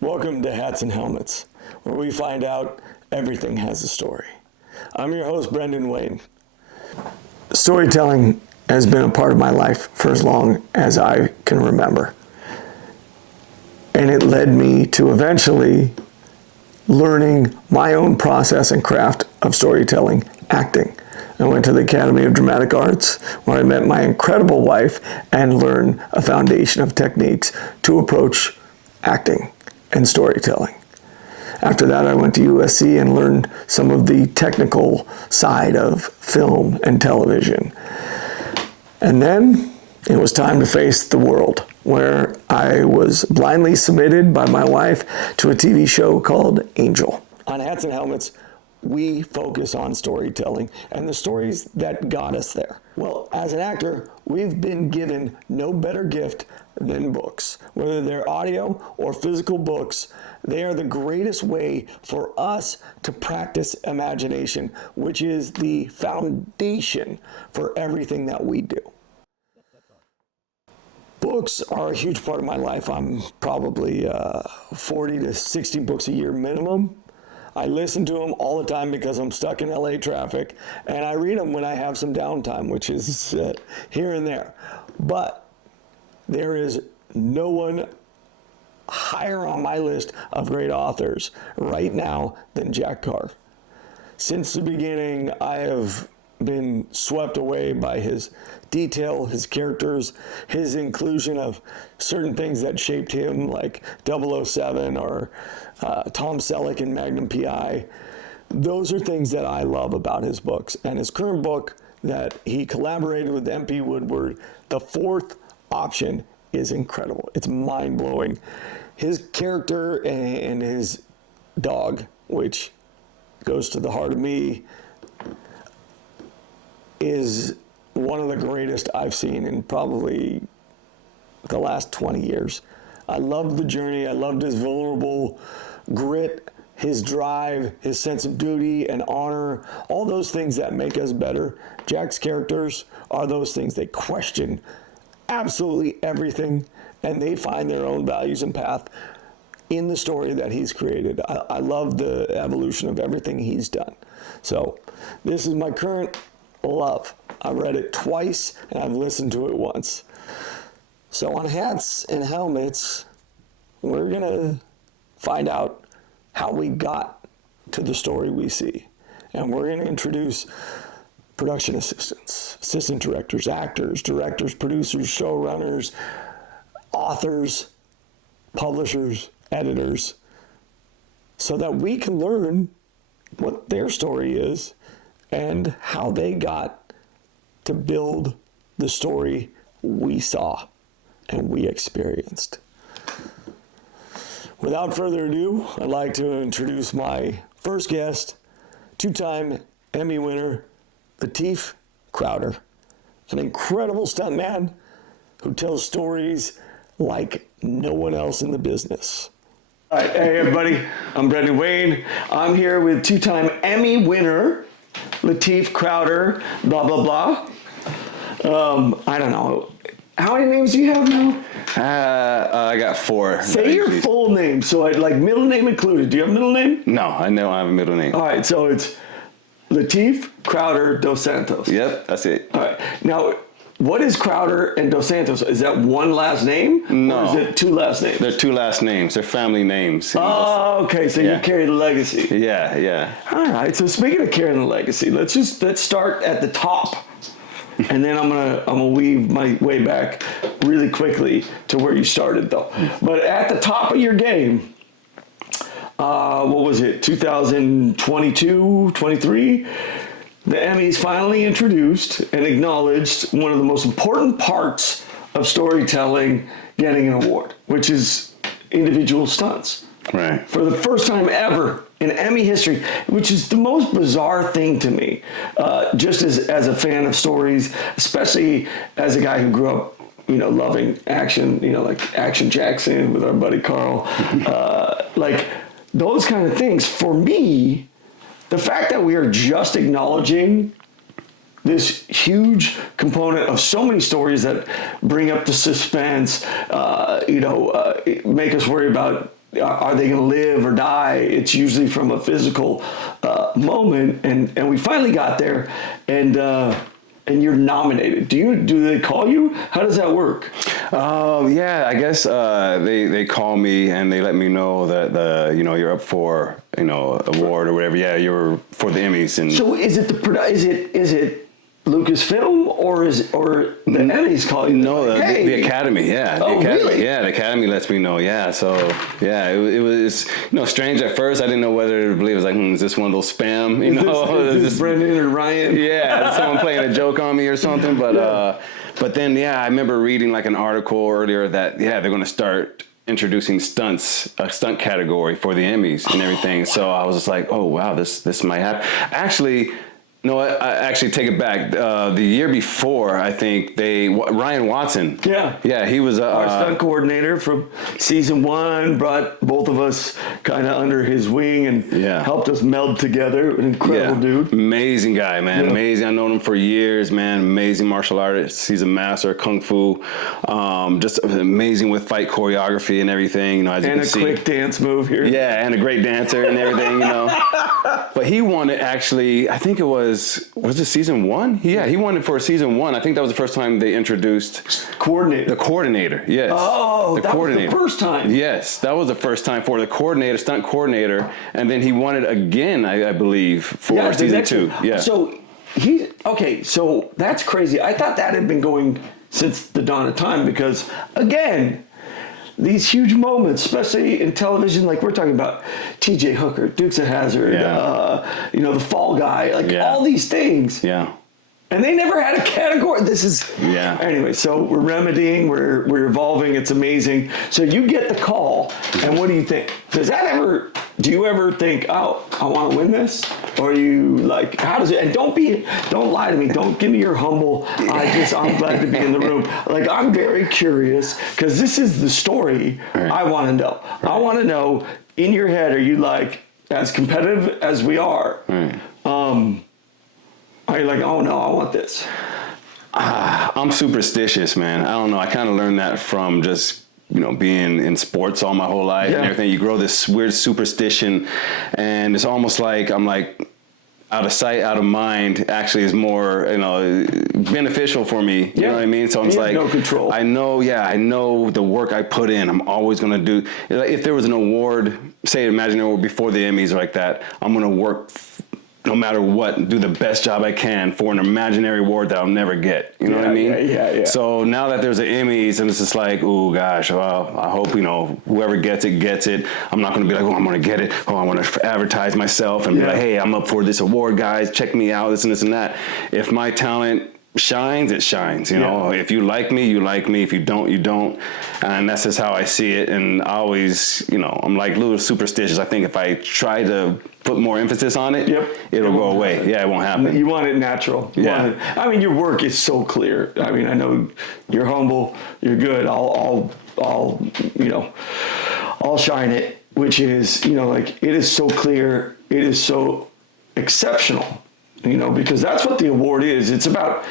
Welcome to Hats and Helmets, where we find out everything has a story. I'm your host, Brendan Wayne. Storytelling has been a part of my life for as long as I can remember. And it led me to eventually learning my own process and craft of storytelling, acting. I went to the Academy of Dramatic Arts, where I met my incredible wife and learned a foundation of techniques to approach acting and storytelling. After that, I went to USC and learned some of the technical side of film and television. And then it was time to face the world, where I was blindly submitted by my wife to a TV show called Angel. On Hats and Helmets, we focus on storytelling and the stories that got us there. Well, as an actor, we've been given no better gift than books. Whether they're audio or physical books, they are the greatest way for us to practice imagination, which is the foundation for everything that we do. Books are a huge part of my life. I'm probably 40 to 60 books a year minimum. I listen to them all the time because I'm stuck in LA traffic, and I read them when I have some downtime, which is here and there. But there is no one higher on my list of great authors right now than Jack Carr. Since the beginning, I have been swept away by his detail, his characters, his inclusion of certain things that shaped him, like 007 or Tom Selleck in Magnum P.I. Those are things that I love about his books. And his current book that he collaborated with MP Woodward, The Fourth Option, is incredible. It's mind-blowing. His character and his dog, which goes to the heart of me, is one of the greatest I've seen in probably the last 20 years. I loved the journey. I loved his vulnerable grit, his drive, his sense of duty and honor, all those things that make us better. Jack's characters are those things. They question absolutely everything, and they find their own values and path in the story that he's created. I love the evolution of everything he's done. So this is my current love. I read it twice and I've listened to it once. So on Hats and Helmets, we're gonna find out how we got to the story we see. And we're gonna introduce production assistants, assistant directors, actors, directors, producers, showrunners, authors, publishers, editors, so that we can learn what their story is and how they got to build the story we saw and we experienced. Without further ado, I'd like to introduce my first guest, two-time Emmy winner, Lateef Crowder, an incredible stuntman who tells stories like no one else in the business. All right, hey everybody, I'm Brendan Wayne. I'm here with two-time Emmy winner, Lateef Crowder, blah, blah, blah. I don't know. How many names do you have now? I got 4. Say your full name, so I'd like middle name included. Do you have a middle name? No, I know I have a middle name. All right, so it's Lateef Crowder dos Santos. Yep, that's it. All right, now what is Crowder and dos Santos? Is that one last name? No. Or is it 2 last names? They're 2 last names. They're family names. Oh, okay, so Yeah. you carry the legacy. Yeah, yeah. All right, so speaking of carrying the legacy, let's start at the top. And then I'm gonna weave my way back really quickly to where you started though. But at the top of your game, what was it, 2022, 23? The Emmys finally introduced and acknowledged one of the most important parts of storytelling getting an award, which is individual stunts. Right. For the first time ever in Emmy history, which is the most bizarre thing to me, just as a fan of stories, especially as a guy who grew up, loving action, like Action Jackson with our buddy Carl, like those kind of things. For me, the fact that we are just acknowledging this huge component of so many stories that bring up the suspense, make us worry about are they going to live or die? It's usually from a physical moment, and we finally got there, and you're nominated. Do they call you? How does that work? Yeah, I guess they call me and they let me know that you're up for award or whatever. Yeah, you're for the Emmys. And so is it Lucasfilm or the Emmys calling? No, the Academy. Yeah, the Academy. Really? Yeah, the Academy lets me know. Yeah, so yeah, it was strange at first. I didn't know whether to believe. I was like, is this one of those spam? Is this Brendan or Ryan? Yeah, someone playing a joke on me or something. But but then I remember reading like an article earlier that they're going to start introducing a stunt category for the Emmys and everything. Wow. So I was just like, oh wow, this might happen. Actually. No, I actually take it back. The year before, I think Ryan Watson. Yeah, he was our stunt coordinator from season 1. Brought both of us kind of under his wing and helped us meld together. An incredible dude. Amazing guy, man. Yeah. Amazing. I've known him for years, man. Amazing martial artist. He's a master of kung fu. Just amazing with fight choreography and everything. As you can see. Quick dance move here. Yeah, and a great dancer and everything. But he won it actually. I think it was it season 1? Yeah, he won it for season 1. I think that was the first time they introduced the coordinator. Yes. Oh, that was the first time. Yes, that was the first time for the stunt coordinator, and then he won it again, I believe, for season 2. Yeah. So so that's crazy. I thought that had been going since the dawn of time because again, these huge moments, especially in television, like we're talking about T.J. Hooker, Dukes of Hazzard, the Fall Guy, all these things. Yeah. And they never had a category. Anyway, so we're remedying, we're evolving. It's amazing. So you get the call, and what do you think? Do you ever think, oh, I want to win this? Or are you like, how does it, and don't lie to me. Don't give me your humble, I'm glad to be in the room. Like, I'm very curious, because this is the story I want to know. Right. I want to know, in your head, are you like, as competitive as we are, are you like, oh no, I want this? I'm superstitious, man. I don't know. I kind of learned that from just being in sports all my whole life and everything. You grow this weird superstition, and it's almost like I'm like out of sight, out of mind. Actually, is more beneficial for me. You know what I mean? So I'm just like, no control. I know the work I put in. I'm always gonna do. If there was an award, say, imagine an award before the Emmys or like that, I'm gonna work. No matter what, do the best job I can for an imaginary award that I'll never get. You know what I mean? Yeah. So now that there's an Emmys, and it's just like, oh gosh, well, I hope whoever gets it. I'm not going to be like, oh, I'm going to get it. Oh, I want to advertise myself and be like, hey, I'm up for this award, guys. Check me out. This and this and that. If my talent shines, it shines. If you like me, you like me. If you don't, you don't. And that's just how I see it. And I always, I'm like a little superstitious. I think if I try to put more emphasis on it, it'll go away. Yeah, it won't happen. You want it natural. Your work is so clear. I mean, I know you're humble, you're good. I'll shine it, which is, it is so clear. It is so exceptional, because that's what the award is. It's about,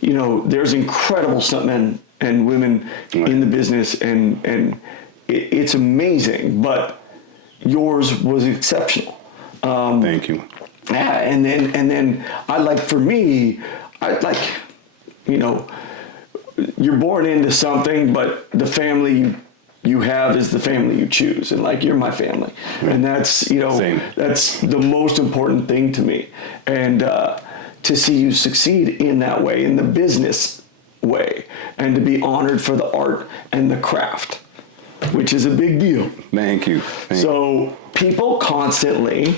there's incredible stuntmen and women in the business, and it's amazing, but yours was exceptional. Thank you. Yeah, and then for me, you're born into something, but the family you have is the family you choose, and you're my family, and that's that's the most important thing to me, and to see you succeed in that way, in the business way, and to be honored for the art and the craft, which is a big deal. Thank you. So people constantly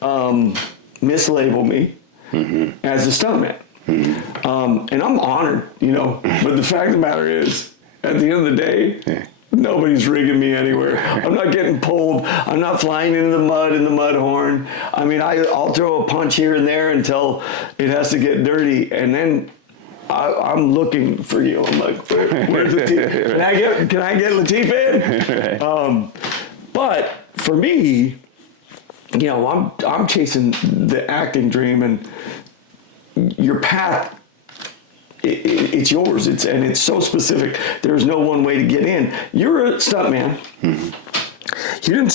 mislabel me as a stuntman. And I'm honored, but the fact of the matter is, at the end of the day, nobody's rigging me anywhere. I'm not getting pulled. I'm not flying into the mud in the mud horn. I mean, I'll throw a punch here and there until it has to get dirty, and then I'm looking for you. I'm like, where's Lateef? Can I get Lateef in? But for me, I'm chasing the acting dream, and your path, it's yours. It's so specific. There's no one way to get in. You're a stuntman. You didn't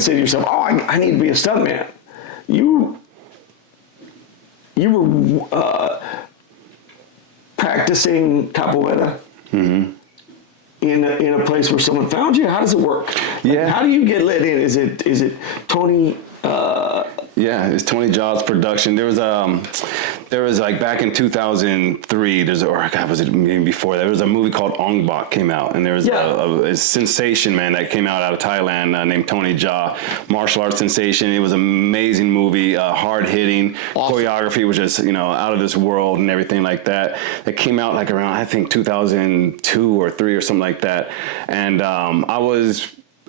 say to yourself, oh, I need to be a stuntman. You were practicing capoeira in a place where someone found you. How does it work? Yeah. Like, how do you get let in? Is it Tony? Yeah, it's Tony Jaw's production. There was like back in 2003. Was it maybe before that? There was a movie called Ong Bak came out, and there was a sensation man that came out of Thailand named Tony Jaw, martial arts sensation. It was an amazing movie, hard hitting, awesome. Choreography was just out of this world and everything like that. It came out like around I think 2002 or 3 or something like that, and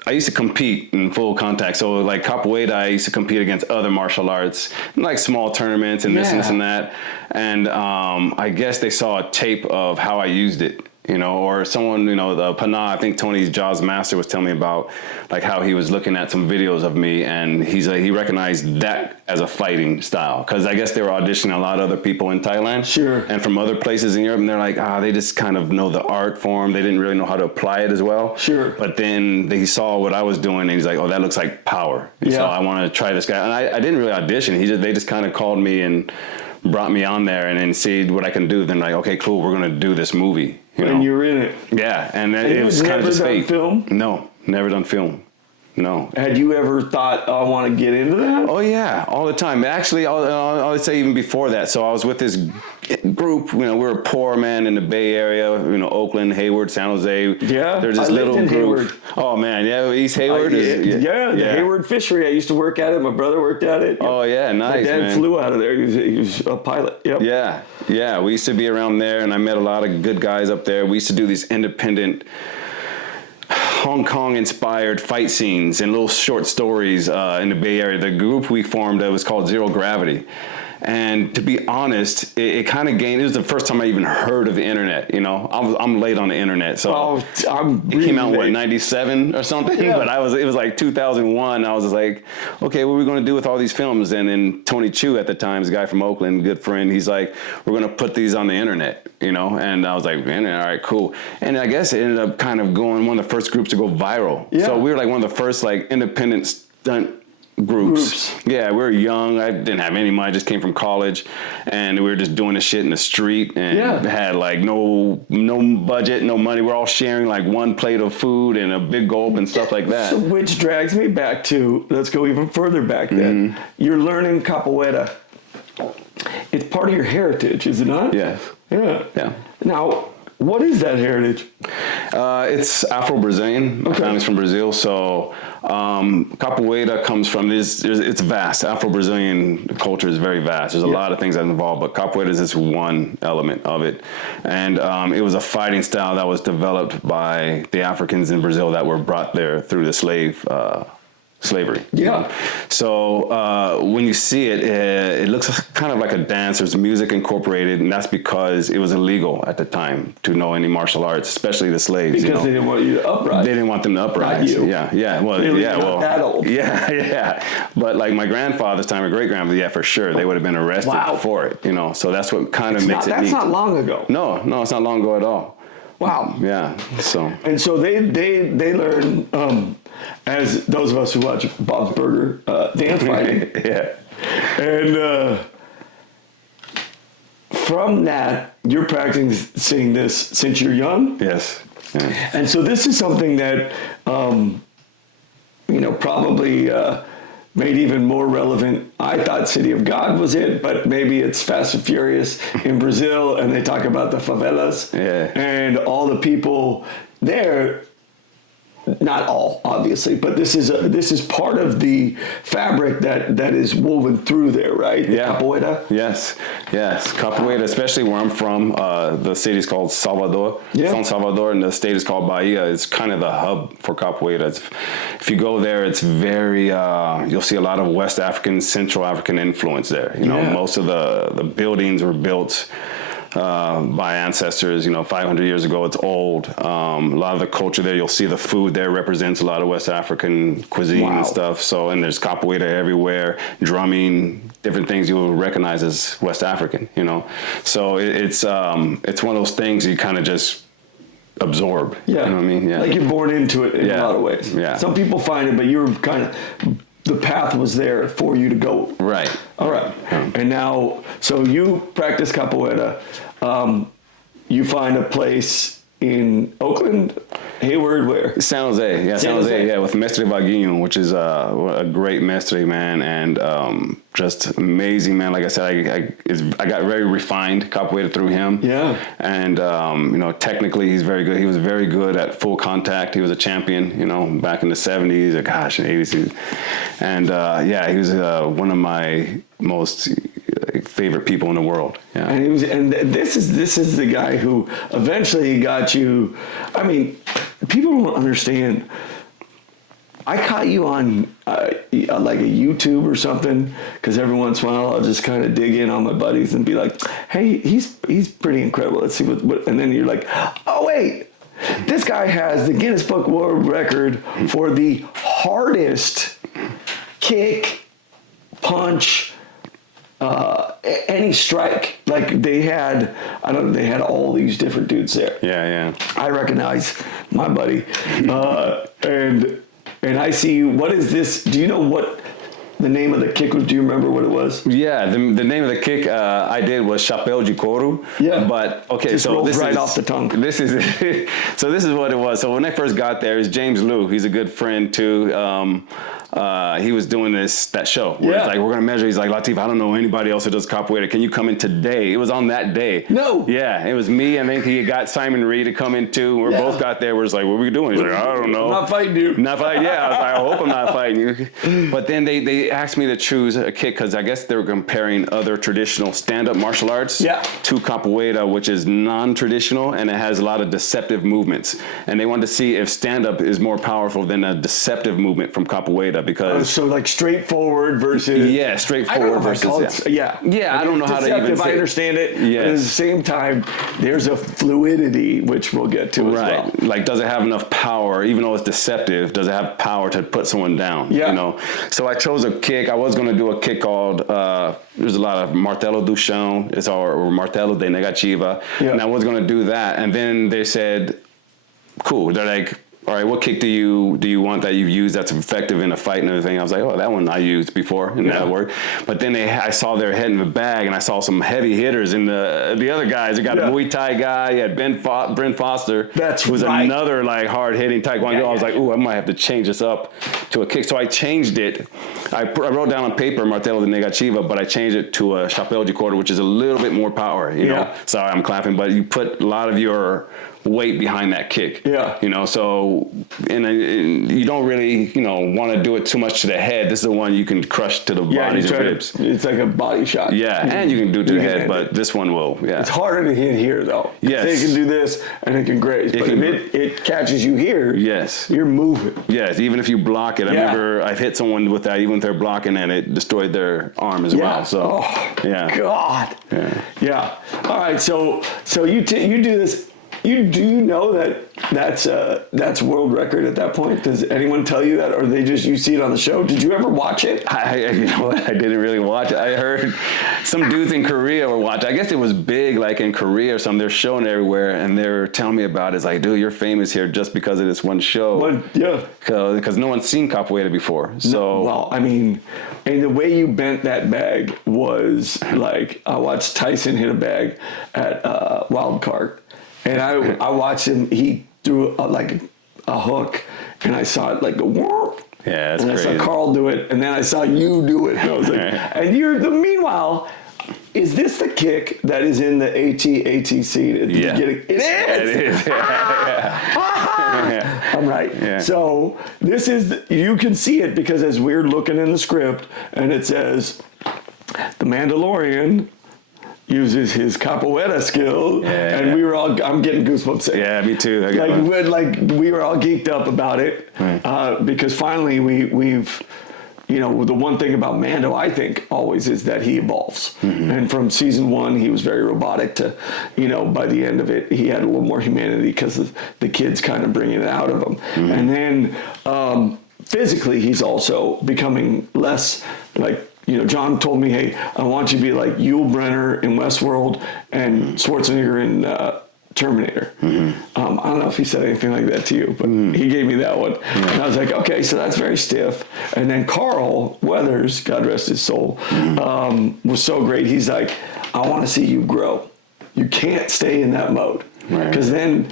I used to compete in full contact. So like capoeira, I used to compete against other martial arts, in like small tournaments and this and that. And I guess they saw a tape of how I used it, or someone, the Pana, I think Tony Jaw's master was telling me about like how he was looking at some videos of me, and he recognized that as a fighting style. Cause I guess they were auditioning a lot of other people in Thailand. Sure. And from other places in Europe, and they're like, they just kind of know the art form. They didn't really know how to apply it as well. Sure. But then he saw what I was doing, and he's like, oh, that looks like power. Yeah. So I want to try this guy. And I didn't really audition. They just kind of called me and brought me on there and then see what I can do. Then like, okay, cool, we're going to do this movie. And you were in it. Yeah, and it was kind of just fate. Film? No, never done film. No. Had you ever thought, I want to get into that? Oh yeah, all the time. Actually, I'll say even before that. So I was with this group. We were poor, man, in the Bay Area. Oakland, Hayward, San Jose. Yeah, there's this little group. Hayward. Oh man, yeah, East Hayward. The Hayward Fishery. I used to work at it. My brother worked at it. Oh yeah, nice. My dad flew out of there. He was a pilot. Yep. Yeah. We used to be around there, and I met a lot of good guys up there. We used to do these independent Hong Kong inspired fight scenes and little short stories in the Bay Area. The group we formed was called Zero Gravity. And to be honest, it kind of gained. It was the first time I even heard of the internet. I'm late on the internet, so it came out what 97 or something. Yeah. But it was like 2001. I was just like, okay, what are we going to do with all these films? And then Tony Chu at the time, the guy from Oakland, good friend, he's like, we're going to put these on the internet. And I was like, man, all right, cool. And I guess it ended up kind of going one of the first groups to go viral. Yeah. So we were like one of the first like independent stunt groups. Yeah, we were young. I didn't have any money. I just came from college, and we were just doing the shit in the street, and had like no budget, no money. We're all sharing like one plate of food and a big gulp and stuff like that. So, which drags me back to, let's go even further back then. You're learning capoeira. It's part of your heritage, is it not? Yeah. Now, what is that heritage? It's Afro-Brazilian. My family's from Brazil, so capoeira comes from this. It's vast. Afro-Brazilian culture is very vast. There's a lot of things that involved, but capoeira is just one element of it. And it was a fighting style that was developed by the Africans in Brazil that were brought there through the slavery. Yeah. So when you see it, it looks kind of like a dance. There's music incorporated, and that's because it was illegal at the time to know any martial arts, especially the slaves. Because they didn't want you to uprise. They didn't want them to uprise. Not you. Yeah. Well, really yeah. Well, that old. Yeah. But like my grandfather's time, or great grandfather, for sure, they would have been arrested for it. So that's what kind of makes it. That's not long ago. No, it's not long ago at all. Wow. Yeah. So. And so they learn. As those of us who watch Bob's Burger, dance fighting. Yeah. And from that, you're practicing this since you're young? Yes. Yeah. And so this is something that, probably made even more relevant. I thought City of God was it, but maybe it's Fast and Furious in Brazil, and they talk about the favelas and all the people there. Not all, obviously, but this is part of the fabric that is woven through there, right? The capoeira. Yes. Capoeira, especially where I'm from, the city is called Salvador, San Salvador, and the state is called Bahia. It's kind of the hub for capoeira. If you go there, it's very. You'll see a lot of West African, Central African influence there. Most of the buildings were built by ancestors, 500 years ago. It's old. A lot of the culture there, you'll see the food there represents a lot of West African cuisine and stuff. So, and there's capoeira everywhere, drumming, different things you will recognize as West African, So it's one of those things you kind of just absorb. Yeah. You know what I mean? Yeah. Like you're born into it in a lot of ways. Yeah. Some people find it, but you were kind of, the path was there for you to go. Right. All right. And now, so you practice capoeira. You find a place in Oakland, Hayward, where? San Jose. Yeah, San Jose. Yeah, with Mestre Vaguinho, which is a great mestre, man, and just amazing, man. Like I said, I got very refined capoeira through him. Yeah. And, technically he's very good. He was very good at full contact. He was a champion, back in the 70s, or gosh, in the 80s. And, he was one of my most favorite people in the world. Yeah. And this is the guy who eventually got you. I mean, people don't understand. I caught you on like a YouTube or something, because every once in a while I'll just kind of dig in on my buddies and be like, hey, he's pretty incredible. Let's see what, and then you're like, oh wait, this guy has the Guinness Book World Record for the hardest kick, punch, any strike. Like they had all these different dudes there. Yeah. I recognize my buddy, and I see you. What is this? Do you know what the name of the kick was? Do you remember what it was? Yeah, the name of the kick I did was Chapéu de Couro. Yeah. But okay, Just so rolls this right is off the tongue. This is so this is what it was. So when I first got there, is James Liu. He's a good friend too. He was doing that show where it's like, we're gonna measure. He's like, Lateef, I don't know anybody else who does capoeira. Can you come in today? It was on that day. No. Yeah, it was me. I think he got Simon Reed to come in too. We both got there. We're just like, what are we doing? He's like, I don't know. I'm not fighting you. Not fighting. Yeah, I was like, I hope I'm not fighting you. But then they asked me to choose a kick because I guess they were comparing other traditional stand-up martial arts to capoeira, which is non-traditional and it has a lot of deceptive movements. And they wanted to see if stand-up is more powerful than a deceptive movement from capoeira because so like straightforward versus straightforward versus I don't know how to even say. I understand it. Yeah. But at the same time, there's a fluidity which we'll get to as well. Like, does it have enough power, even though it's deceptive? Does it have power to put someone down? Yeah. So I chose a kick. I was going to do a kick called. There's a lot of martelo do chão. It's our martelo de negativa. Yeah. And I was going to do that, and then they said, "Cool." They're like, all right, what kick do you want that you've used that's effective in a fight and everything? I was like, oh, that one I used before and that worked. But then I saw their head in the bag and I saw some heavy hitters in the other guys. You got a Muay Thai guy, you had Brent Foster. That's who was right. another like hard hitting Taekwondo. I was like, ooh, I might have to change this up to a kick. So I changed it. I wrote down on paper martelo de negativa, but I changed it to a chapéu de couro, which is a little bit more power. You know, sorry, I'm clapping, but you put a lot of your weight behind that kick. So and you don't really want to do it too much to the head. This is the one you can crush to the bodies and ribs. It's like a body shot. And you can do it to the head, but this one will. It's harder to hit here though. They can do this and it can graze, but if it catches you here, you're moving. Even if you block it. I remember I've hit someone with that, even if they're blocking, and it destroyed their arm as well. So God. All right, so you do this. You know that's world record at that point? Does anyone tell you that, or you see it on the show? Did you ever watch it? I didn't really watch it. I heard some dudes in Korea were watching. I guess it was big, like in Korea or something. They're showing it everywhere, and they're telling me about it. It's like, dude, you're famous here just because of this one show. Because no one's seen capoeira before. So and the way you bent that bag was like, I watched Tyson hit a bag at Wild Card. And I watched him. He threw a hook, and I saw it like go. Yeah, that's crazy. I saw Carl do it, and then I saw you do it. And I was like, and meanwhile, is this the kick that is in the ATC? It is. It is. I'm right. So this is. You can see it because as we're looking in the script, and it says, "The Mandalorian uses his capoeira skill," and we were all. I'm getting goosebumps. Yeah, me too. We were all geeked up about it because finally we've. The one thing about Mando, I think, always is that he evolves. And from season 1, he was very robotic to, by the end of it, he had a little more humanity because the kids kind of bringing it out of him. And then physically, he's also becoming less like. John told me, hey, I want you to be like Yul Brynner in Westworld and Schwarzenegger in Terminator. I don't know if he said anything like that to you, but he gave me that one. Yeah. And I was like, okay, so that's very stiff. And then Carl Weathers, God rest his soul, was so great. He's like, I want to see you grow. You can't stay in that mode. Because then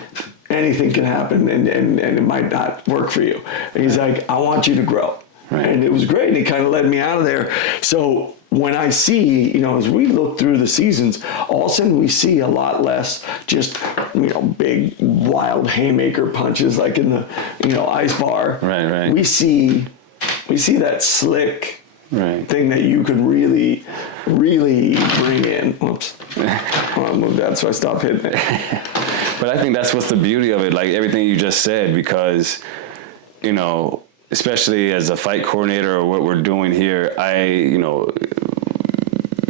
anything can happen and it might not work for you. And he's like, I want you to grow. And it was great. He kind of led me out of there. So when I see, as we look through the seasons, all of a sudden we see a lot less just, big, wild haymaker punches like in the, ice bar. Right. We see that slick thing that you could really, really bring in. Whoops. I moved that, so I stopped hitting it. But I think that's what's the beauty of it, like everything you just said, because, especially as a fight coordinator or what we're doing here,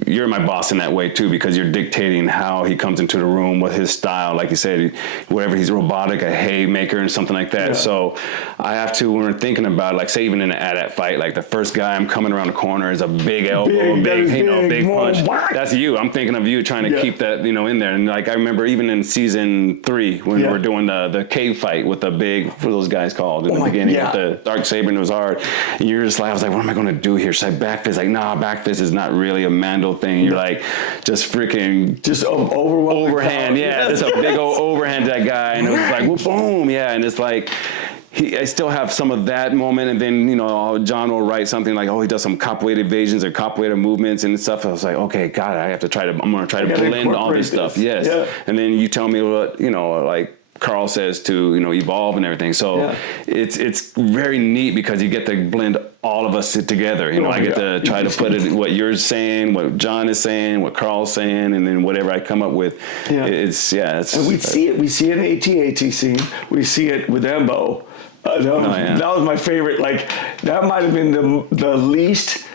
you're my boss in that way too, because you're dictating how he comes into the room, with his style, like you said, whatever, he's robotic, a haymaker and something like that. Yeah. So I have to, when we're thinking about, like, say even in an AT-AT fight, like the first guy I'm coming around the corner is a big elbow, big punch. That's you. I'm thinking of you trying to keep that, in there. And like I remember even in season 3 when we were doing the cave fight with the big, what are those guys called in the beginning with the dark saber, and it was hard. And you're just like, I was like, what am I going to do here? Should I back fist? Like, nah, back fist is not really a Mando thing. You're like, just freaking, just overhand, just a big old overhand to that guy, and it was like, well, boom, and it's like, I still have some of that moment, and then John will write something like, he does some capoeira evasions or capoeira movements and stuff. I was like, okay, God, I'm gonna try to blend all this stuff, and then you tell me what like Carl says to evolve and everything. So it's very neat because you get to blend all of us together. I get to try to put it what you're saying, what John is saying, what Carl's saying, and then whatever I come up with. It's and we see it. We see it in AT-ATC. We see it with Embo. That was my favorite. Like, that might have been the least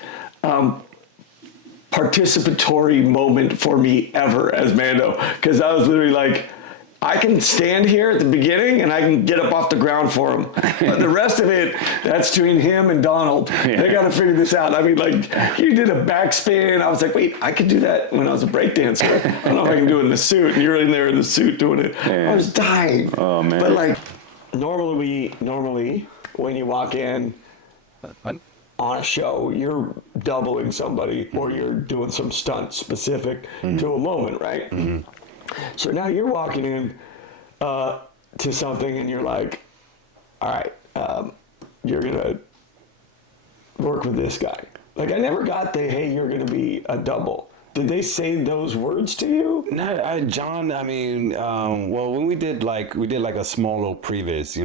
participatory moment for me ever as Mando, because I was literally like, I can stand here at the beginning and I can get up off the ground for him. But the rest of it, that's between him and Donald. They got to figure this out. I mean, like, you did a backspin. I was like, wait, I could do that when I was a breakdancer. I don't know if I can do it in the suit. And you're in there in the suit doing it. I was dying. Oh, man. But like, normally when you walk in on a show, you're doubling somebody or you're doing some stunt specific to a moment, right? Mm-hmm. So now you're walking in to something and you're like, all right, you're going to work with this guy. Like, I never got hey, you're going to be a double. Did they say those words to you? No, John, I mean, well, when we did like a small little previs,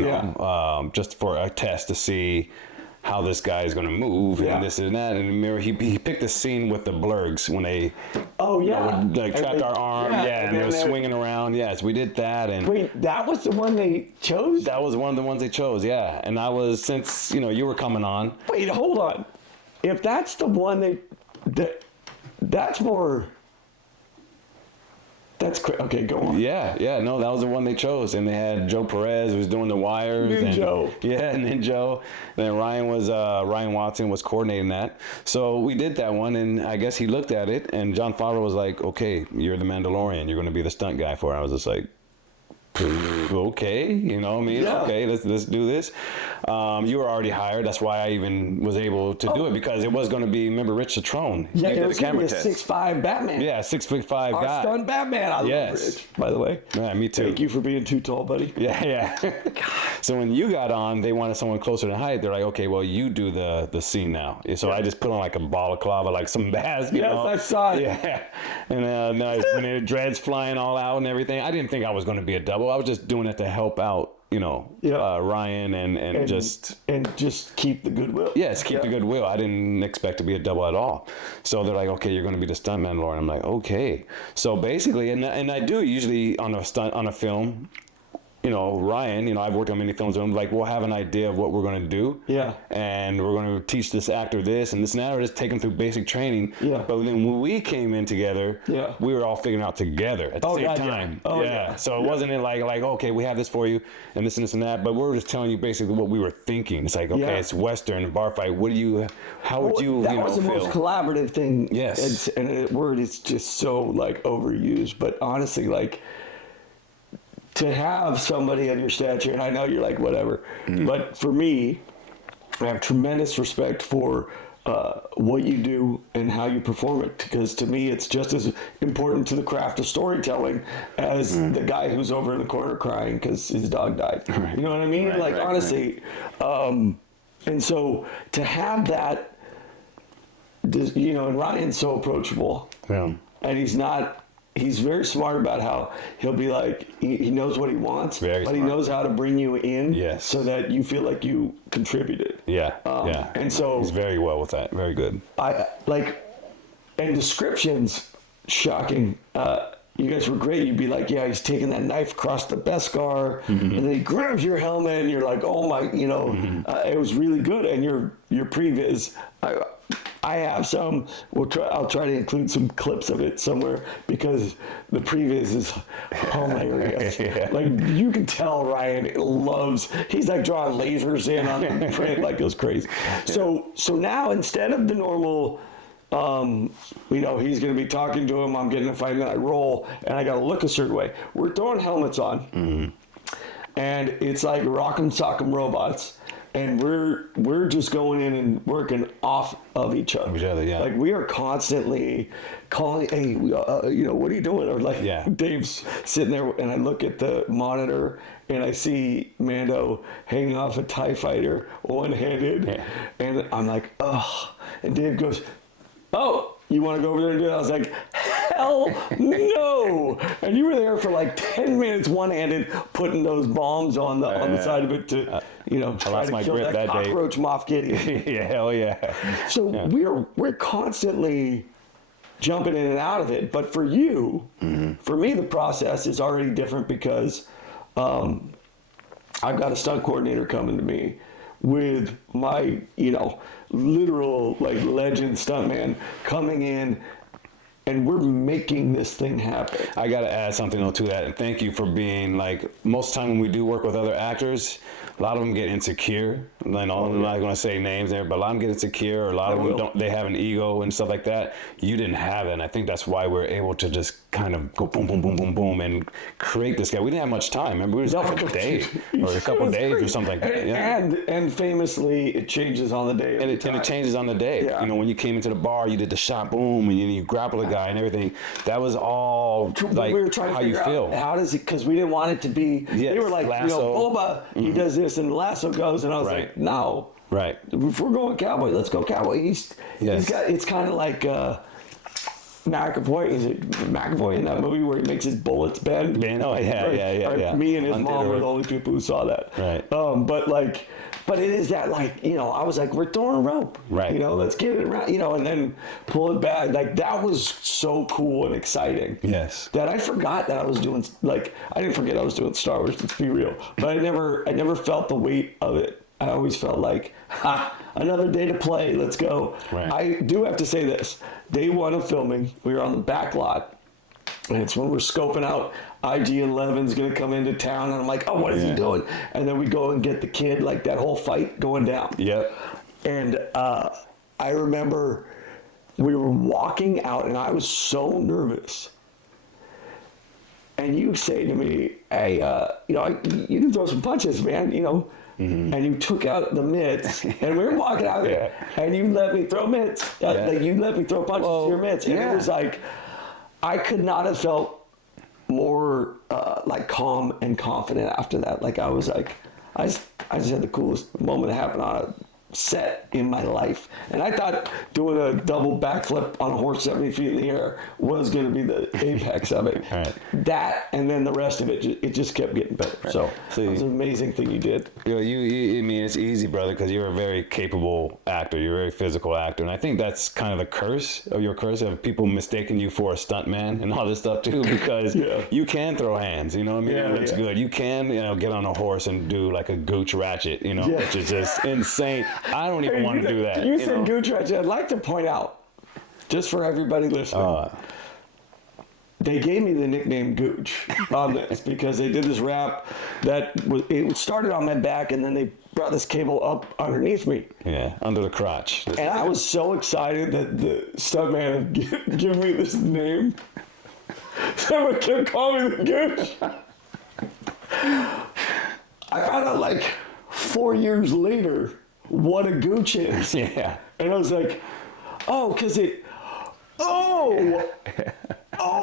just for a test to see how this guy is going to move and this and that. And remember, he picked a scene with the blurgs when they would, trapped our arm, and they were swinging around. Yes, we did that. And wait, that was the one they chose? That was one of the ones they chose, yeah. And I was, since you were coming on. Wait, hold on. If that's the one that's more. That's okay. Go on. Yeah. No, that was the one they chose, and they had Joe Perez who was doing the wires. Ninjo. Ninjo. And then Ryan Watson was coordinating that. So we did that one, and I guess he looked at it, and Jon Favreau was like, "Okay, you're the Mandalorian. You're going to be the stunt guy for it." I was just like, okay, okay, let's do this. You were already hired. That's why I even was able to do it, because it was going to be, remember Rich Citrone? Yeah, it was going to be a 6'5" Batman. Yeah, 6'5" guy. Our stunt Batman. I love Rich, by the way. Yeah, me too. Thank you for being too tall, buddy. Yeah. So when you got on, they wanted someone closer to height. They're like, okay, well, you do the scene now. So I just put on like a balaclava, like some mask. Yes, I saw it. Yeah. And when the dreads flying all out and everything, I didn't think I was going to be a double. I was just doing it to help out, Ryan and just keep the goodwill. Yes, keep the goodwill. I didn't expect to be a double at all. So they're like, okay, you're going to be the stunt Mandalorian. I'm like, okay. So basically, and I do usually on a film. Ryan, I've worked on many films with him, like, we'll have an idea of what we're going to do. Yeah. And we're going to teach this actor this and this and that, or just take him through basic training. Yeah. But then when we came in together, we were all figuring out together at the same time. Yeah. Oh, yeah. So it wasn't like, okay, we have this for you and this and that, but we're just telling you basically what we were thinking. It's like, okay, it's Western, bar fight. How would you, that was the feel? most collaborative thing. Yes. And the word is just so, like, overused. But honestly, like, to have somebody of your stature, and I know you're like, whatever, but for me, I have tremendous respect for what you do and how you perform it, because to me it's just as important to the craft of storytelling as the guy who's over in the corner crying because his dog died. You know what I mean? Honestly. And so to have that, you know, and Ryan's so approachable. Yeah. And he's very smart about how he'll be like, he knows what he wants, but he knows how to bring you in so that you feel like you contributed. Yeah. And so he's very well with that. Very good. And descriptions, shocking. You guys were great. You'd be like, yeah, he's taking that knife across the Beskar, and then he grabs your helmet, and you're like, oh my, you know, it was really good. And your previs, I have some. I'll try to include some clips of it somewhere because the previs is hilarious. Like you can tell Ryan loves. He's like drawing lasers in on the print, like it was crazy. So now instead of the normal. You know, he's going to be talking to him. I'm getting a fight, and I roll, and I got to look a certain way. We're throwing helmets on, and it's like rock'em sock'em robots, and we're just going in and working off of each other. Yeah. Like we are constantly calling, hey, you know, what are you doing? Or like Dave's sitting there, and I look at the monitor, and I see Mando hanging off a TIE fighter one-handed, and I'm like, oh, and Dave goes, oh, you want to go over there and do it? I was like, hell no. And you were there for like 10 minutes one-handed putting those bombs on the side of it to, you know, try to kill that cockroach Moff Gideon. Yeah, hell yeah. So we're constantly jumping in and out of it. But for you, for me, the process is already different because I've got a stunt coordinator coming to me with my, you know, literal like legend stuntman coming in, and we're making this thing happen. I got to add something to that, and thank you for being like, most time when we do work with other actors, a lot of them get insecure. And I'm not going to say names there, but a lot of them get insecure, or a lot of them don't. They have an ego and stuff like that. You didn't have it, and I think that's why we're able to just kind of go boom, boom, boom, boom, boom, and create this guy. We didn't have much time. Remember, we were there for a day or a couple of days or something like that. And famously, it changes on the day. And it changes on the day. Yeah. You know, when you came into the bar, you did the shot, boom, and you grapple a guy and everything. That was all like we were trying to how you feel. How does it? Because we didn't want it to be. They were like, lasso. You know, Boba, he does this, and the lasso goes, and I was like, no. Right. If we're going cowboy, let's go cowboy. He's got. It's kind of like McAvoy. Is it McAvoy in that movie where he makes his bullets bend? Oh yeah. Me and his mom were the only people who saw that. Right. But it is that, like, you know, I was like, we're throwing a rope. Right. You know, let's get it around, you know, and then pull it back. Like, that was so cool and exciting. Yes. That I forgot that I was doing, like, I didn't forget I was doing Star Wars, let's be real. But I never felt the weight of it. I always felt like, another day to play, let's go. Right. I do have to say this. Day one of filming, we were on the back lot. And it's when we're scoping out IG-11's going to come into town. And I'm like, oh, what is he doing? And then we go and get the kid, like that whole fight going down. Yep. And I remember we were walking out, and I was so nervous. And you say to me, hey, you know, you can throw some punches, man, you know. And you took out the mitts, and we were walking out there, and you let me throw mitts. Like, you let me throw punches to your mitts. And it was like, I could not have felt more like calm and confident after that. Like, I was like, I just had the coolest moment happen on a set in my life. And I thought doing a double backflip on a horse 70 feet in the air was going to be the apex of it. Right. That, and then the rest of it just kept getting better. Right. So it was an amazing thing you did. You know, I mean, it's easy, brother, because you're a very capable actor. You're a very physical actor. And I think that's kind of the curse of people mistaking you for a stuntman and all this stuff too, because you can throw hands, you know what I mean? It looks good. You can, you know, get on a horse and do like a gooch ratchet, you know, which is just insane. I don't even want to do that. You said gooch ratchet. I'd like to point out, just for everybody listening, they gave me the nickname Gooch on this because they did this rap it started on my back, and then they brought this cable up underneath me. Yeah, under the crotch. And I was so excited that the stuntman had given me this name. Someone kept calling me the Gooch. I found out like 4 years later what a gooch is. Yeah. And I was like, oh, because oh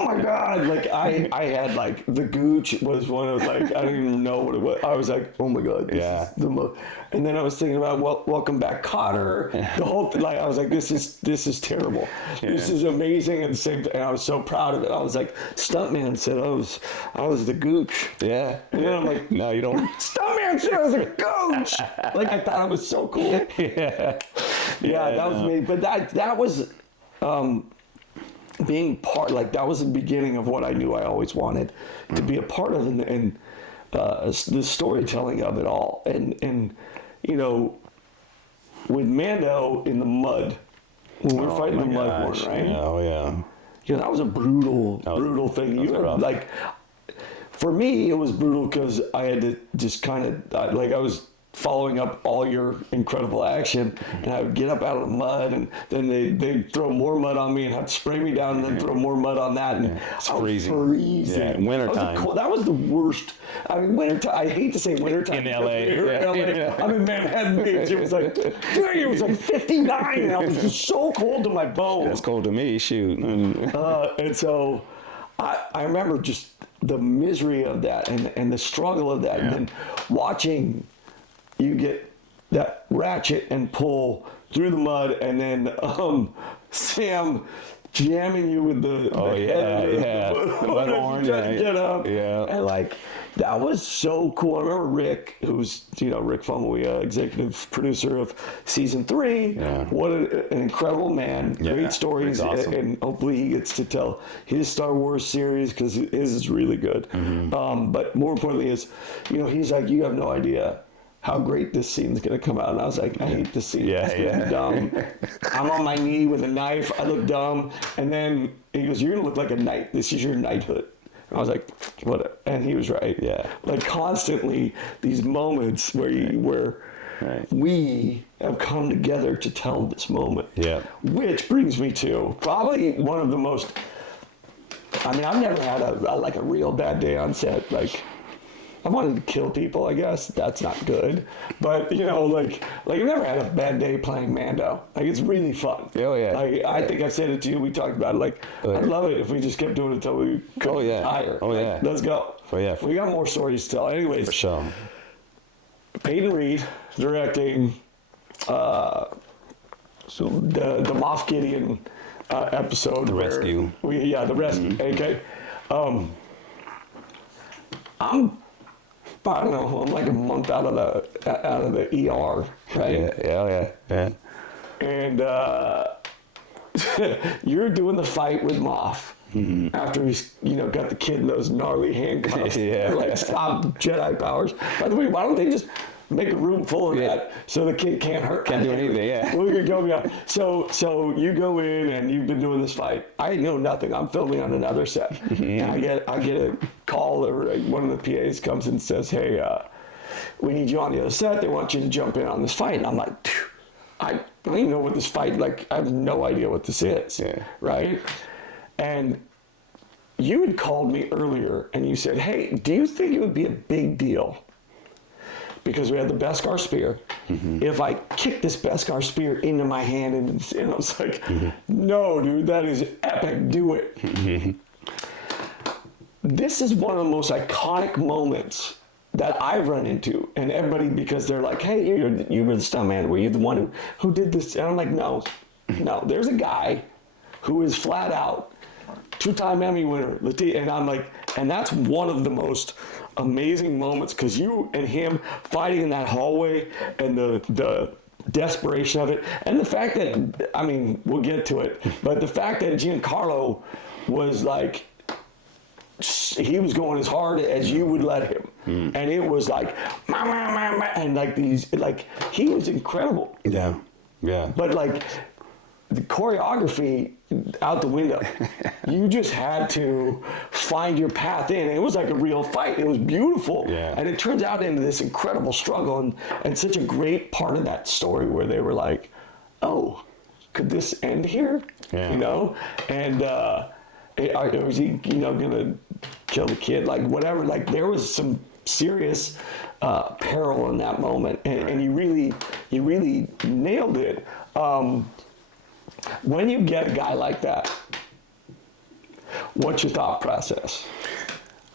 my God. Like I had like the gooch was one of like, I don't even know what it was. I was like, oh my God. This is the most. And then I was thinking about Welcome Back, Kotter. The whole thing, like I was like, this is terrible. Yeah. This is amazing. At the same time, and I was so proud of it. I was like, stuntman said I was the gooch. Yeah. And then I'm like, no, you don't. Stuntman said I was a gooch. Like I thought it was so cool. Yeah. Yeah, that was me. But that was being part, like that was the beginning of what I knew I always wanted to be a part of, and the storytelling of it all. And you know, with Mando in the mud, when we were fighting the mud one, right? Oh yeah. Yeah, that was a brutal thing. You know, like for me, it was brutal because I had to just kind of like I was following up all your incredible action, and I would get up out of the mud, and then they'd throw more mud on me and have to spray me down, and then throw more mud on that, and it's freezing. Yeah, wintertime. That was the worst. I mean, wintertime. I hate to say wintertime. In LA. I'm in Manhattan Beach. It was like, dude, it was like 59, and I was just so cold to my bones. It's cold to me. Shoot. And so I remember just the misery of that and the struggle of that, and then watching you get that ratchet and pull through the mud, and then Sam jamming you with the orange, get up, and like that was so cool. I remember Rick, who's Rick Fumbly, executive producer of season 3. Yeah. What an incredible man! Great stories, awesome. And hopefully he gets to tell his Star Wars series because his is really good. Mm-hmm. But more importantly is, he's like, you have no idea how great this scene's gonna come out. And I was like, I hate this scene. It's gonna be dumb. I'm on my knee with a knife. I look dumb. And then he goes, you're gonna look like a knight. This is your knighthood. And I was like, what? And he was right. Yeah. Like constantly these moments where we have come together to tell this moment. Yeah. Which brings me to probably one of the most, I've never had a real bad day on set. Like, I wanted to kill people, I guess. That's not good. But, like I've never had a bad day playing Mando. Like, it's really fun. Oh, yeah. I think I said it to you. We talked about it. Like, I'd love it if we just kept doing it until we go higher. Oh, yeah. Let's go. Oh, yeah. We got more stories to tell. Anyways. For sure. Peyton Reed directing so the Moff Gideon episode. The rescue. The rescue. Mm-hmm. Okay. I don't know. I'm like a month out of the ER, right? Yeah. And you're doing the fight with Moff after he's got the kid in those gnarly handcuffs. Like stop Jedi powers. By the way, why don't they just make a room full of that so the kid can't do anything? Yeah. We could go beyond. So you go in and you've been doing this fight. I know nothing. I'm filming on another set, and I get a call, or one of the PAs comes and says, "Hey, we need you on the other set. They want you to jump in on this fight." And I'm like, I don't even know what this fight. Like, I have no idea what this is. Yeah. Right. And you had called me earlier and you said, "Hey, do you think it would be a big deal? Because we had the Beskar spear. If I kick this Beskar spear into my hand," and I was like, "No, dude, that is epic. Do it." This is one of the most iconic moments that I've run into, and everybody, because they're like, "Hey, you were the stuntman. Were you the one who did this?" And I'm like, no. There's a guy who is flat out 2-time Emmy winner, Lateef, and I'm like, and that's one of the most amazing moments, because you and him fighting in that hallway, and the desperation of it, and the fact that, we'll get to it, but the fact that Giancarlo was like, he was going as hard as you would let him, and it was like, and like these, like, he was incredible. Yeah. But like, the choreography out the window. You just had to find your path in. It was like a real fight. It was beautiful. Yeah. And it turns out into this incredible struggle, and such a great part of that story where they were like, oh, could this end here? Yeah. And was he, gonna kill the kid? Like, whatever. Like, there was some serious peril in that moment, and you really nailed it. When you get a guy like that, what's your thought process?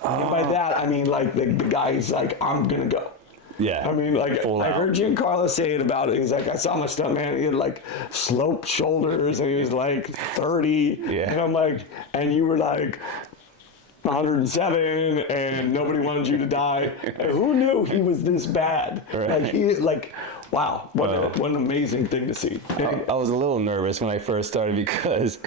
And by that, I mean, like, the guy's like, I'm going to go. Yeah. I mean, like, I heard Giancarlo say it about it. He's like, I saw my stuntman, he had, like, sloped shoulders, and he was, like, 30. Yeah. And I'm like, and you were, like, 107, and nobody wanted you to die. And who knew he was this bad? Right. Wow, what an amazing thing to see. I was a little nervous when I first started because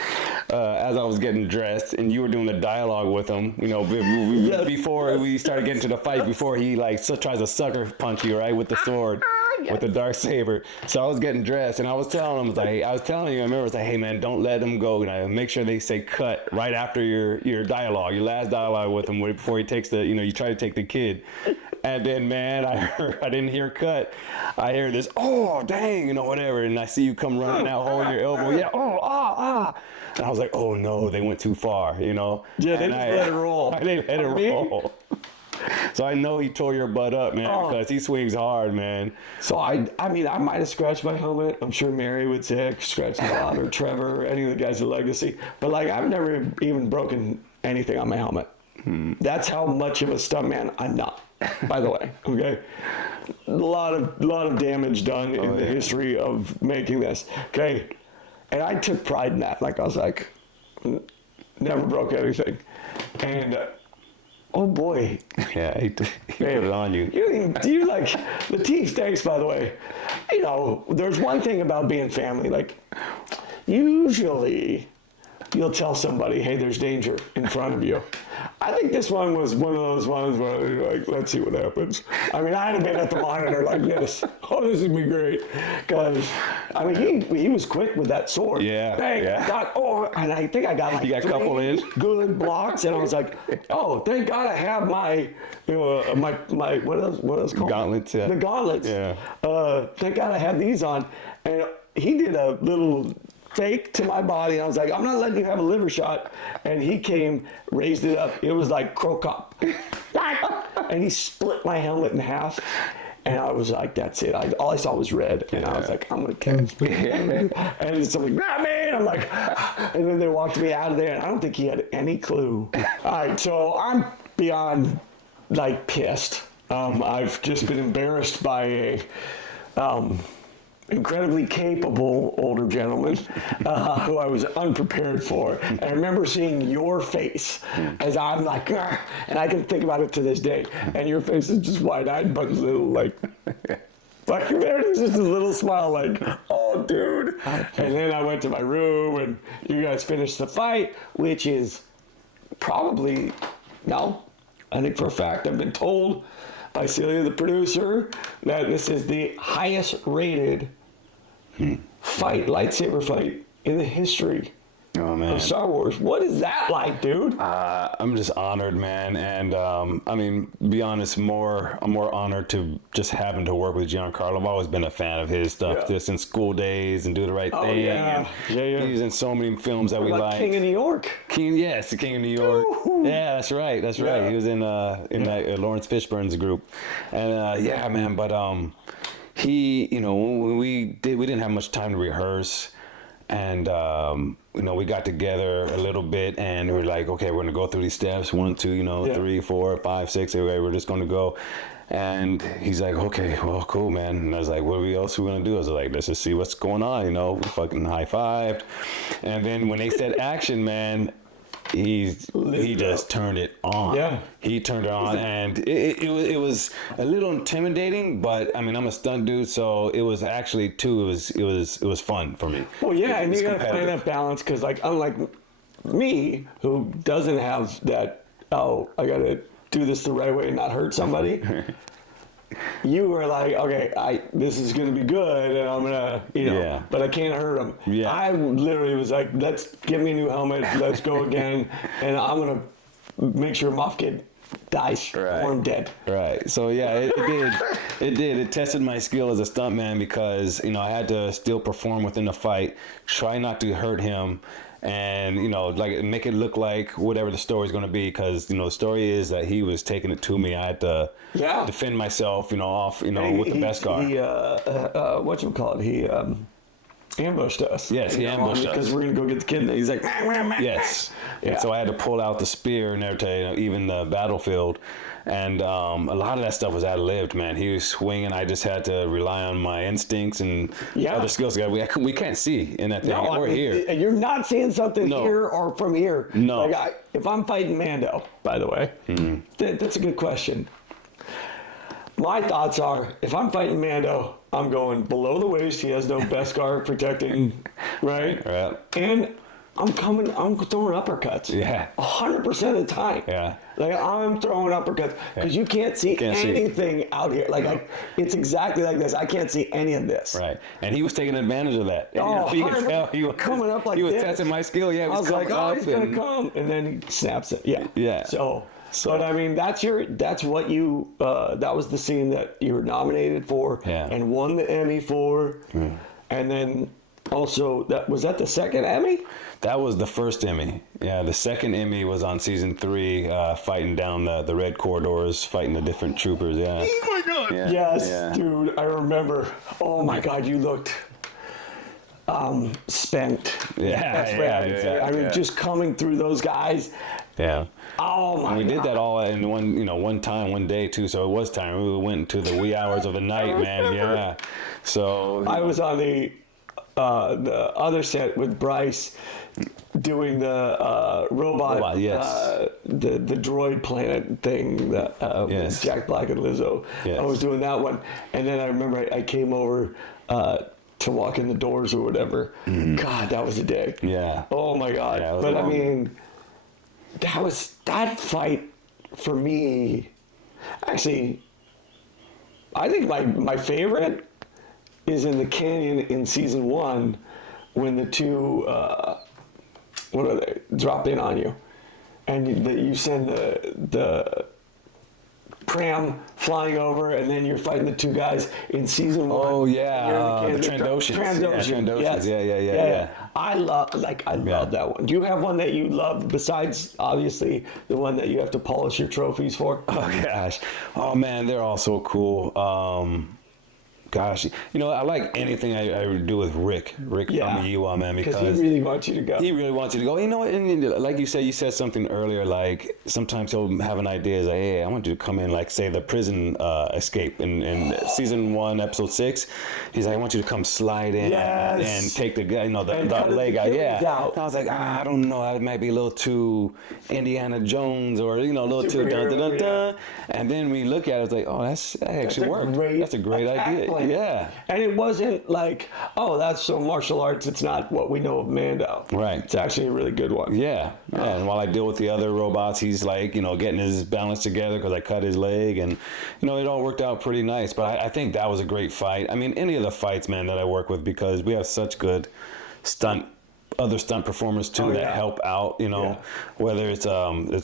as I was getting dressed and you were doing the dialogue with him, you know, before we started getting to the fight, before he like tries to sucker punch you, right, with the sword, with the dark saber. So I was getting dressed and I was telling him, I remember I was like, hey man, don't let him go. You know, make sure they say cut right after your dialogue, your last dialogue with him, before he takes the, you know, you try to take the kid. And then, man, I didn't hear cut. I hear this, oh, dang, you know, whatever. And I see you come running out, holding your elbow. Yeah, And I was like, oh, no, they went too far, you know. Yeah, they just let it roll. They let it roll. So I know he tore your butt up, man, because he swings hard, man. So, I mean, I might have scratched my helmet. I'm sure Mary would say I scratched a lot, or Trevor, or any of the guys at Legacy. But, like, I've never even broken anything on my helmet. That's how much of a stuntman I'm not. By the way, okay, a lot of damage done in the history of making this, okay, and I took pride in that. Like, I was like, never broke anything, and oh boy, yeah, he put it on you. You like Lateef, thanks, by the way. You know, there's one thing about being family. Like, usually you'll tell somebody, hey, there's danger in front of you. I think this one was one of those ones where you're like, let's see what happens. I mean, I'd have been at the monitor like this. Oh, this is going to be great. Because, I mean, he was quick with that sword. Yeah. Bang, and I think I got like you got a couple in good blocks. And I was like, oh, thank God I have my, you know, my what else called? Gauntlets. Yeah. The gauntlets. Yeah. Thank God I have these on. And he did a little fake to my body. And I was like, I'm not letting you have a liver shot. And he came, raised it up. It was like crow cop. And he split my helmet in half. And I was like, that's it. All I saw was red. And I was like, I'm going to catch me. And it's like, man. I'm like, and then they walked me out of there. And I don't think he had any clue. All right. So I'm beyond like pissed. I've just been embarrassed by a, incredibly capable older gentleman who I was unprepared for. And I remember seeing your face as I'm like, "Argh," and I can think about it to this day. And your face is just wide-eyed, but little like there's just a little smile like, oh, dude. And then I went to my room, and you guys finished the fight, which is probably, no, I think for a fact, I've been told by Celia, the producer, that this is the highest rated lightsaber fight in the history of Star Wars. What is that like, dude? I'm just honored, man. And I mean, be honest, I'm more honored to just having to work with Giancarlo. I've always been a fan of his stuff, just in School Days and Do the Right Thing. Yeah. He's in so many films that we like. King of New York. Yes, the King of New York. Ooh. Yeah, that's right. Yeah. He was in that Lawrence Fishburne's group. And yeah, man, but he, you know, when we didn't have much time to rehearse. And, you know, we got together a little bit and we were like, okay, we're going to go through these steps. 1, 2, you know, 3, 4, 5, 6. Okay, we're just going to go. And he's like, okay, well, cool, man. And I was like, what else are we going to do? I was like, let's just see what's going on. You know, we fucking high-fived. And then when they said action, man, he just turned it on. Yeah. He turned it on, and it was a little intimidating, but I mean, I'm a stunt dude, so it was actually too. It was fun for me. Well, yeah, and you gotta find that balance because, like, unlike me, who doesn't have that, oh, I gotta do this the right way and not hurt somebody. You were like, okay, this is going to be good, and I'm going to, you know, but I can't hurt him. Yeah. I literally was like, let's give me a new helmet, let's go again, and I'm going to make sure Moff Kid dies or I'm dead. Right. So, yeah, it did. It tested my skill as a stuntman because, you know, I had to still perform within the fight, try not to hurt him, and like make it look like whatever the story's going to be, because the story is that he was taking it to me. I had to defend myself, off, with the best guard. He whatchamacallit? He ambushed us. Yes, he ambushed us because we're gonna go get the kid. And he's like, yes. And so I had to pull out the spear and everything, even the battlefield. And a lot of that stuff was ad-libbed, man. He was swinging. I just had to rely on my instincts and other skills. We can't see in that thing. We're here. And you're not seeing something here or from here. No. Like if I'm fighting Mando, by the way, that's a good question. My thoughts are, if I'm fighting Mando, I'm going below the waist. He has no Beskar protecting, right? Right. And I'm throwing uppercuts. Yeah. 100% of the time. Yeah. Like I'm throwing uppercuts because you can't see anything out here. Like it's exactly like this. I can't see any of this. Right. And he was taking advantage of that. Oh, you could tell he was coming up like he was this. testing my skill. Yeah. I was like, oh, he's gonna come, and then he snaps it. Yeah. Yeah. So. But I mean, that's what you. That was the scene that you were nominated for and won the Emmy for, and then also was that the second Emmy? That was the first Emmy. Yeah, the second Emmy was on season 3, fighting down the red corridors, fighting the different troopers. Yeah. Oh my God. Yeah. Yes, dude. I remember. Oh my God, you looked spent. Yeah. That's right. I mean, just coming through those guys. Yeah. Oh my God. And we did that all in one day too. So it was time. We went into the wee hours of the night, man. Yeah. So I was on the other set with Bryce doing the robot, the droid planet thing that with Jack Black and Lizzo. Yes. I was doing that one, and then I remember I came over to walk in the doors or whatever. God, that was a day. Yeah. Oh my God. Yeah, but I mean, that fight for me. Actually, I think my favorite is in the canyon in season 1 when the two what are they drop in on you, and you send the pram flying over, and then you're fighting the two guys in season 1. Oh yeah, the Trandoshans. Trandoshans. Yes. Yeah. I love that one. Do you have one that you love besides obviously the one that you have to polish your trophies for? Oh gosh. Oh man, they're all so cool. Gosh, I like anything I do with Rick Famuyiwa, man, because he really wants you to go. He really wants you to go. You know what? And like you said something earlier. Like sometimes he'll have an idea. Is like, hey, I want you to come in, like say the prison escape in season 1, episode 6. He's like, I want you to come slide in and take the guy, the leg out. Yeah. Out. I was like, I don't know. It might be a little too Indiana Jones or a little too dun dun dun dun. And then we look at it, it's like, oh, that actually worked. That's a great idea. Yeah. And it wasn't like, oh, that's so martial arts. It's not what we know of Mando. Right. It's actually a really good one. Yeah. And while I deal with the other robots, he's like, getting his balance together because I cut his leg. And, it all worked out pretty nice. But I think that was a great fight. I mean, any of the fights, man, that I work with, because we have such good other stunt performers too that help out, whether it's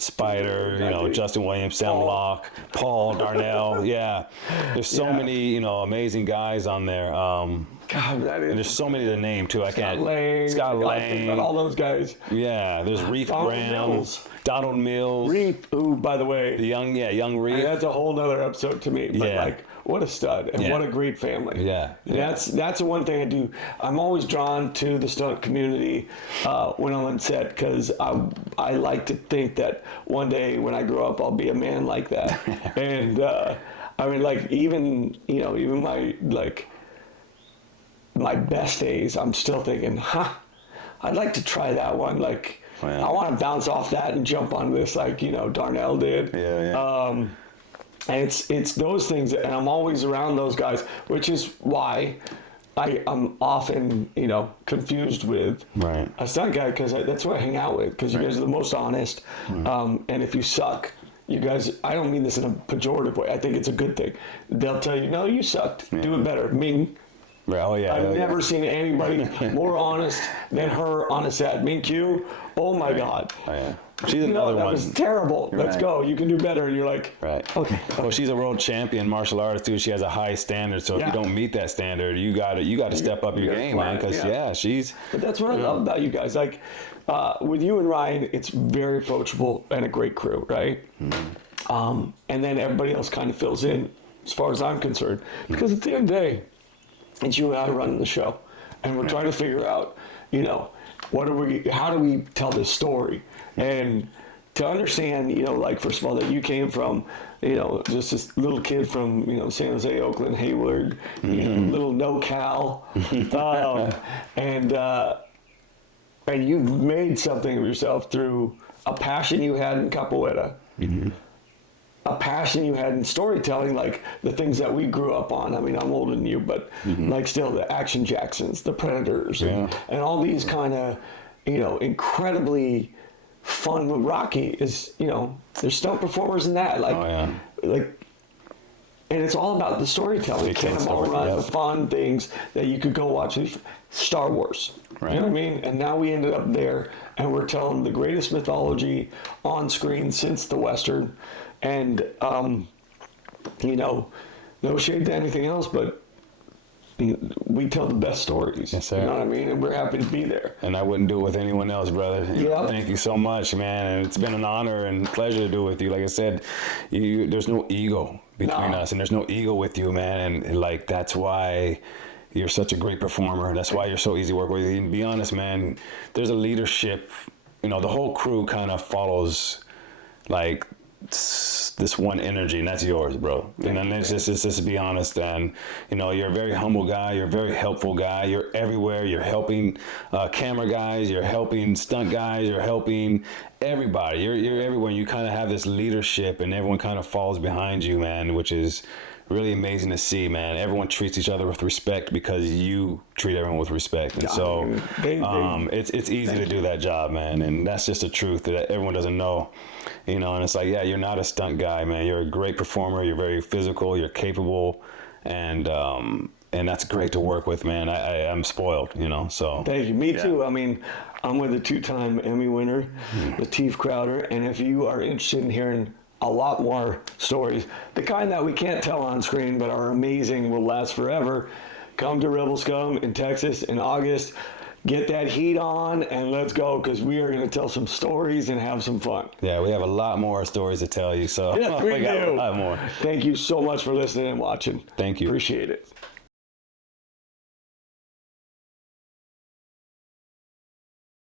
Spider, Justin Williams, Sam Locke, Paul Darnell. Yeah. There's so many, amazing guys on there. God, and there's so many to name too. Scott Lang. All those guys. Yeah. There's Reef Graham. Donald Mills. Reef, who, by the way. The young Reef. That's a whole nother episode to me. But what a stud and what a great family. Yeah. That's the one thing I do. I'm always drawn to the stunt community when I'm on set, because I like to think that one day when I grow up I'll be a man like that. And I mean, like even my best days, I'm still thinking, I'd like to try that one. Like I want to bounce off that and jump on this, like Darnell did. Yeah. And it's those things, and I'm always around those guys, which is why I'm often, confused with a stunt guy, because that's who I hang out with, because you guys are the most honest. And if you suck, you guys, I don't mean this in a pejorative way. I think it's a good thing. They'll tell you, no, you sucked. Do it better. Ming. Oh, yeah. I've never seen anybody more honest than her on a set. Ming Q. Oh, my God. Oh, yeah. She's another that one. was terrible. Let's Right. go. You can do better. And you're like, Right. okay. Well, she's a world champion martial artist too. She has a high standard. So if you don't meet that standard, you got to step up your gotta game, climb man. it, Because yeah. she's. But that's what I love about you guys. Like with you and Ryan, it's very approachable and a great crew, right? And then everybody else kind of fills in, as far as I'm concerned, because at the end of the day, it's you and I running the show, and we're trying to figure out, you know, how do we tell this story, and to understand, you know, like first of all that you came from, you know, just this little kid from, you know, San Jose, Oakland, Hayward, you know, little no-cal, and you've made something of yourself through a passion you had in capoeira, a passion you had in storytelling, like the things that we grew up on. I mean, I'm older than you, but like still the Action Jacksons, the Predators, and all these kind of, you know, incredibly fun. With Rocky is, you know, there's stunt performers in that, like, and it's all about the storytelling, Cannonball Run, the fun things that you could go watch. Star Wars, you know what I mean? And now we ended up there, and we're telling the greatest mythology on screen since the Western. And, you know, no shade to anything else, but we tell the best stories. Yes, sir. You know what I mean? And we're happy to be there. And I wouldn't do it with anyone else, brother. Yeah. Thank you so much, man. And it's been an honor and pleasure to do it with you. Like I said, there's no ego between us, and there's no ego with you, man. And like, that's why you're such a great performer. That's why you're so easy to work with. And to be honest, man, there's a leadership, you know, the whole crew kind of follows like this one energy, and that's yours, bro. And then it's just to be honest, and you know, you're a very humble guy, you're a very helpful guy, you're everywhere, you're helping camera guys, you're helping stunt guys, you're helping everybody, you're everywhere. You kind of have this leadership, and everyone kind of falls behind you, man, which is really amazing to see, man. Everyone treats each other with respect because you treat everyone with respect, and so it's easy to do that job, man. And that's just the truth that everyone doesn't know, you know. And it's like, yeah, you're not a stunt guy, man. You're a great performer. You're very physical. You're capable, and that's great to work with, man. I'm spoiled, you know. So thank you. Me too. I mean, I'm with a 2-time Emmy winner, Lateef Crowder, and if you are interested in hearing a lot more stories, the kind that we can't tell on screen but are amazing, will last forever, come to Rebel Scum in Texas in August. Get that heat on and let's go, because we are going to tell some stories and have some fun. Yeah, we have a lot more stories to tell you, so Yes, we got do. a lot more. Thank you so much for listening and watching. Thank you. Appreciate it.